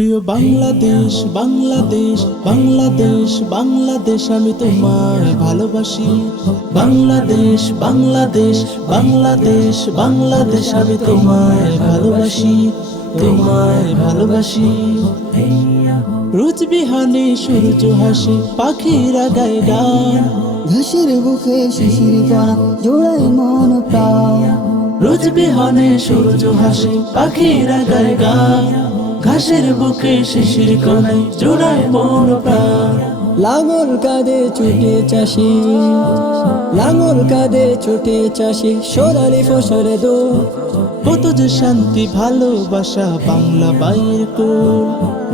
প্রিয় বাংলাদেশ বাংলাদেশ বাংলাদেশ বাংলাদেশ আমি তোমায় ভালোবাসি। বাংলাদেশ বাংলাদেশ বাংলাদেশ বাংলাদেশ আমি তোমায় ভালোবাসি, তোমায় ভালোবাসি। রোজ বিহানে সূর্য হাসে, পাখিরা গায় গান, ঘাসের বুকে শিশির গান জোড়ায় মন প্রাণ। রোজ বিহানে সূর্য হাসে, পাখিরা গায় গান, ঘাসের বুকে শিশির কণায় জোড়ায় মন প্রাণ। লাঙল কাঁধে ছুটে চাষি, লাঙল কাঁধে ছুটে চাষি, সোনালি ফসলে দো। কত যে শান্তি ভালোবাসা বাংলা বাইয়ের কোল।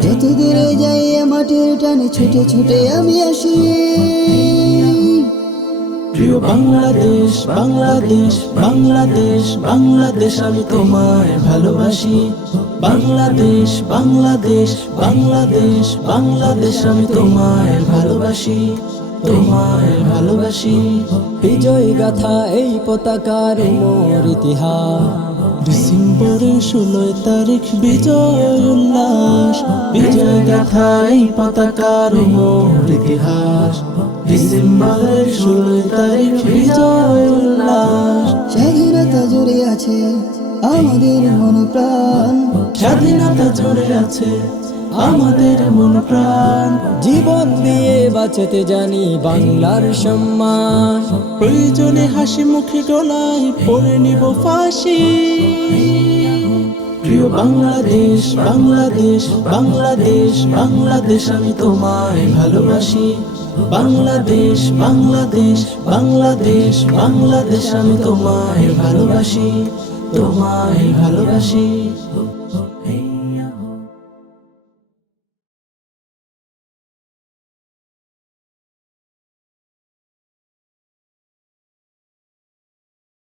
যত দূরে যাই মাটির টানে ছুটে ছুটে আমি আসি। প্রিয় বাংলাদেশ বাংলাদেশ বাংলাদেশ বাংলাদেশ আমি তোমায় ভালোবাসি। বাংলাদেশ বাংলাদেশ বাংলাদেশ বাংলাদেশ আমি তোমায় ভালোবাসি, তোমায় ভালোবাসি। বিজয় গাথা এই পতাকার মোর ইতিহাস। ডিসেম্বরের 16 তারিখ বিজয় উল্লাস, বিজয় গাথা এই পতাকার মোর ইতিহাস। ডিসেম্বরের 16 তারিখ বিজয় উল্লাস। স্বাধীনতা জুড়ে আছে আমাদের মন প্রাণ, স্বাধীনতা জুড়ে আছে আমাদের মন প্রাণ। জীবন দিয়ে বাঁচাতে জানি বাংলার সম্মান। প্রয়োজনে হাসি মুখে গলায় পরে নিব ফাঁসি। প্রিয় বাংলাদেশ বাংলাদেশ বাংলাদেশ বাংলাদেশ আমি তোমায় ভালোবাসি। বাংলাদেশ বাংলাদেশ বাংলাদেশ বাংলাদেশ আমি তোমায় ভালোবাসি, তোমায় ভালোবাসি।